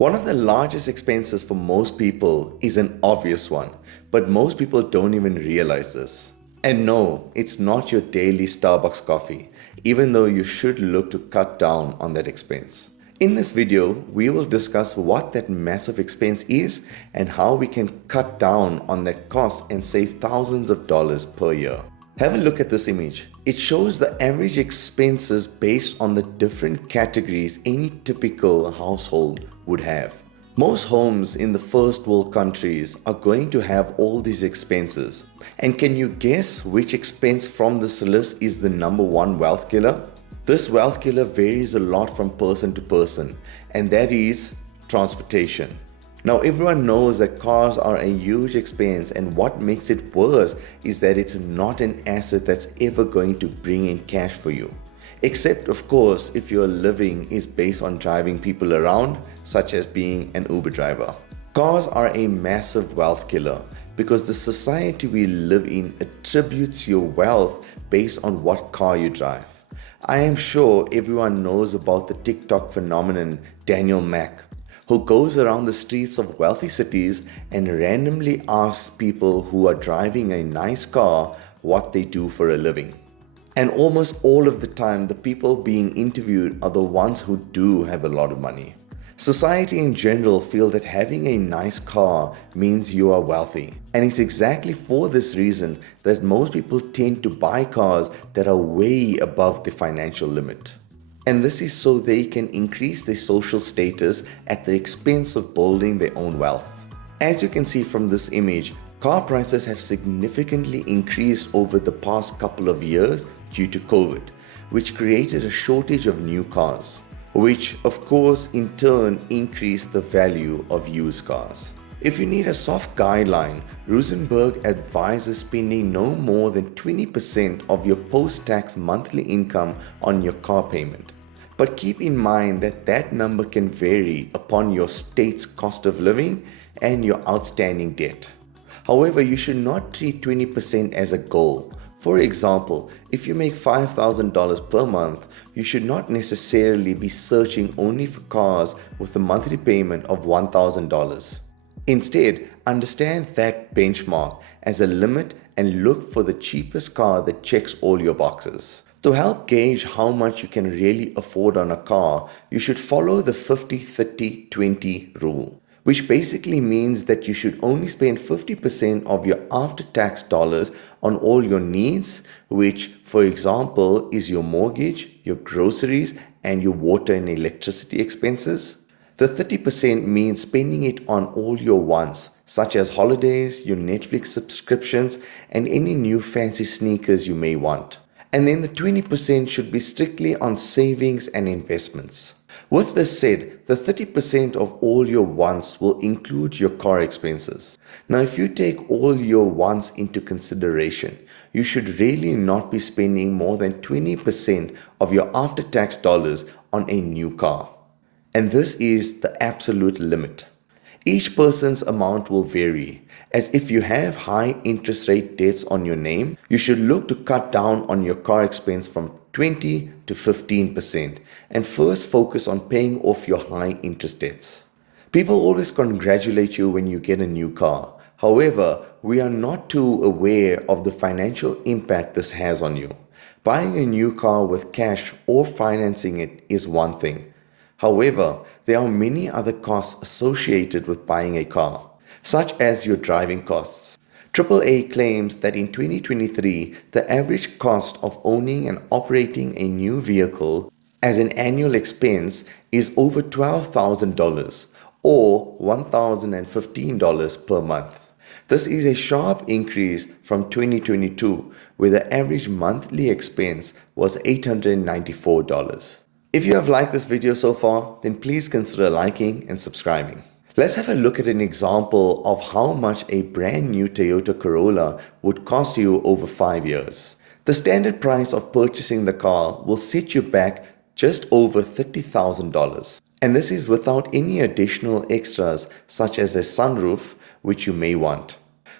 One of the largest expenses for most people is an obvious one, but most people don't even realize this. And no, it's not your daily Starbucks coffee, even though you should look to cut down on that expense. In this video, we will discuss what that massive expense is and how we can cut down on that cost and save thousands of dollars per year. Have a look at this image. It shows the average expenses based on the different categories any typical household would have. Most homes in the first world countries are going to have all these expenses. And can you guess which expense from this list is the number one wealth killer? This wealth killer varies a lot from person to person, and that is transportation. Now, everyone knows that cars are a huge expense, and what makes it worse is that it's not an asset that's ever going to bring in cash for you. Except, of course, if your living is based on driving people around, such as being an Uber driver. Cars are a massive wealth killer because the society we live in attributes your wealth based on what car you drive. I am sure everyone knows about the TikTok phenomenon Daniel Mac, who goes around the streets of wealthy cities and randomly asks people who are driving a nice car what they do for a living. And almost all of the time, the people being interviewed are the ones who do have a lot of money. Society in general feel that having a nice car means you are wealthy. And it's exactly for this reason that most people tend to buy cars that are way above the financial limit. And this is so they can increase their social status at the expense of building their own wealth. As you can see from this image, car prices have significantly increased over the past couple of years due to COVID, which created a shortage of new cars, which of course in turn increased the value of used cars. If you need a soft guideline, Rosenberg advises spending no more than 20% of your post-tax monthly income on your car payment. But keep in mind that that number can vary upon your state's cost of living and your outstanding debt. However, you should not treat 20% as a goal. For example, if you make $5,000 per month, you should not necessarily be searching only for cars with a monthly payment of $1,000. Instead, understand that benchmark as a limit and look for the cheapest car that checks all your boxes. To help gauge how much you can really afford on a car, you should follow the 50-30-20 rule, which basically means that you should only spend 50% of your after-tax dollars on all your needs, which, for example, is your mortgage, your groceries, and your water and electricity expenses. The 30% means spending it on all your wants, such as holidays, your Netflix subscriptions, and any new fancy sneakers you may want. And then the 20% should be strictly on savings and investments. With this said, the 30% of all your wants will include your car expenses. Now, if you take all your wants into consideration, you should really not be spending more than 20% of your after-tax dollars on a new car. And this is the absolute limit. Each person's amount will vary, as if you have high interest rate debts on your name, you should look to cut down on your car expense from 20 to 15% and first focus on paying off your high interest debts. People always congratulate you when you get a new car. However, we are not too aware of the financial impact this has on you. Buying a new car with cash or financing it is one thing. However, there are many other costs associated with buying a car, such as your driving costs. AAA claims that in 2023, the average cost of owning and operating a new vehicle as an annual expense is over $12,000 or $1,015 per month. This is a sharp increase from 2022, where the average monthly expense was $894. If you have liked this video so far, then please consider liking and subscribing. Let's have a look at an example of how much a brand new Toyota Corolla would cost you over 5 years. The standard price of purchasing the car will set you back just over $30,000. And this is without any additional extras such as a sunroof, which you may want.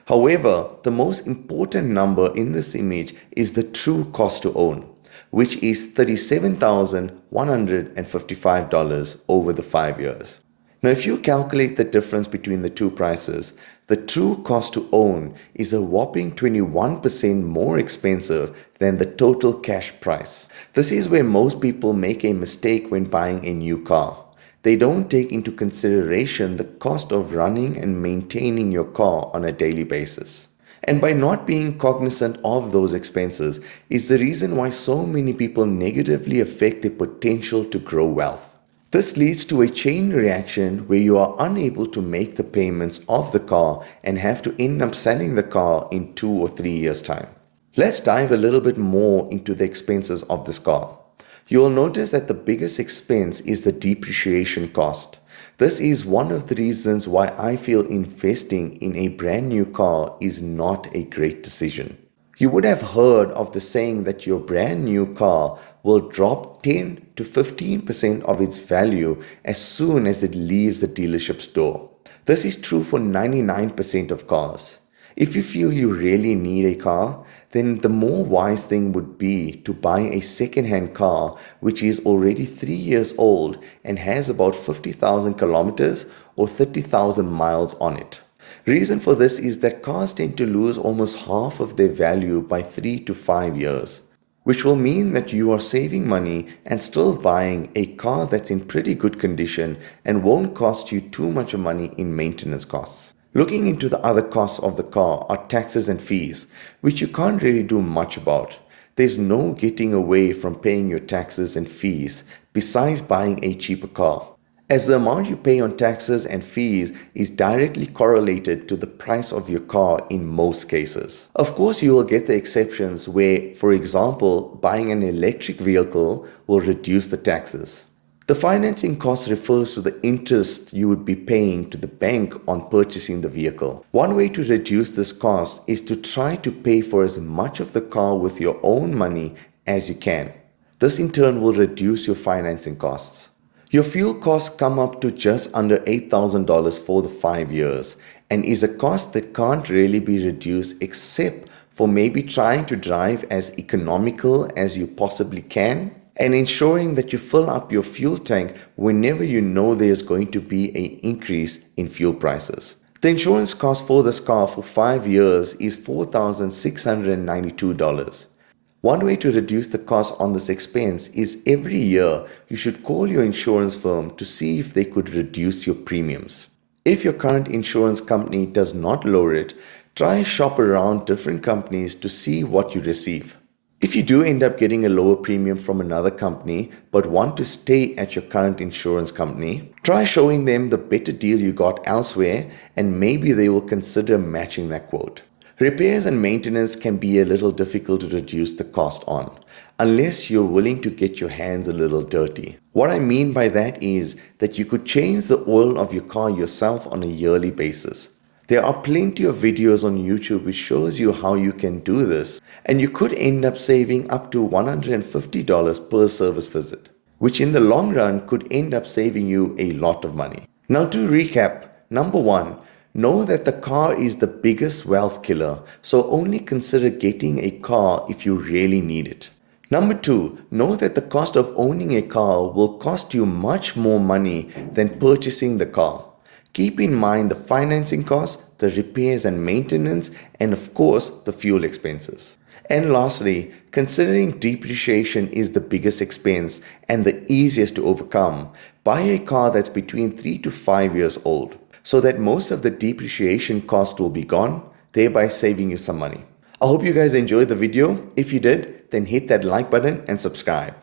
However, the most important number in this image is the true cost to own, which is $37,155 over the 5 years. Now, if you calculate the difference between the two prices, the true cost to own is a whopping 21% more expensive than the total cash price. This is where most people make a mistake when buying a new car. They don't take into consideration the cost of running and maintaining your car on a daily basis. And by not being cognizant of those expenses is the reason why so many people negatively affect their potential to grow wealth. This leads to a chain reaction where you are unable to make the payments of the car and have to end up selling the car in 2 or 3 years' time. Let's dive a little bit more into the expenses of this car. You will notice that the biggest expense is the depreciation cost. This is one of the reasons why I feel investing in a brand new car is not a great decision. You would have heard of the saying that your brand new car will drop 10 to 15% of its value as soon as it leaves the dealership's door. This is true for 99% of cars. If you feel you really need a car, then the more wise thing would be to buy a second-hand car which is already 3 years old and has about 50,000 kilometers or 30,000 miles on it. Reason for this is that cars tend to lose almost half of their value by 3 to 5 years, which will mean that you are saving money and still buying a car that's in pretty good condition and won't cost you too much money in maintenance costs. Looking into the other costs of the car are taxes and fees, which you can't really do much about. There's no getting away from paying your taxes and fees besides buying a cheaper car, as the amount you pay on taxes and fees is directly correlated to the price of your car in most cases. Of course, you will get the exceptions where, for example, buying an electric vehicle will reduce the taxes. The financing cost refers to the interest you would be paying to the bank on purchasing the vehicle. One way to reduce this cost is to try to pay for as much of the car with your own money as you can. This in turn will reduce your financing costs. Your fuel costs come up to just under $8,000 for the 5 years and is a cost that can't really be reduced except for maybe trying to drive as economical as you possibly can and ensuring that you fill up your fuel tank whenever you know there's going to be an increase in fuel prices. The insurance cost for this car for 5 years is $4,692. One way to reduce the cost on this expense is every year you should call your insurance firm to see if they could reduce your premiums. If your current insurance company does not lower it, try shop around different companies to see what you receive. If you do end up getting a lower premium from another company but want to stay at your current insurance company, try showing them the better deal you got elsewhere and maybe they will consider matching that quote. Repairs and maintenance can be a little difficult to reduce the cost on, unless you're willing to get your hands a little dirty. What I mean by that is that you could change the oil of your car yourself on a yearly basis. There are plenty of videos on YouTube which shows you how you can do this, and you could end up saving up to $150 per service visit, which in the long run could end up saving you a lot of money. Now to recap, number 1, know that the car is the biggest wealth killer, so only consider getting a car if you really need it. Number 2, know that the cost of owning a car will cost you much more money than purchasing the car. Keep in mind the financing costs, the repairs and maintenance, and of course the fuel expenses. And lastly, considering depreciation is the biggest expense and the easiest to overcome, buy a car that's between 3 to 5 years old, so that most of the depreciation cost will be gone, thereby saving you some money. I hope you guys enjoyed the video. If you did, then hit that like button and subscribe.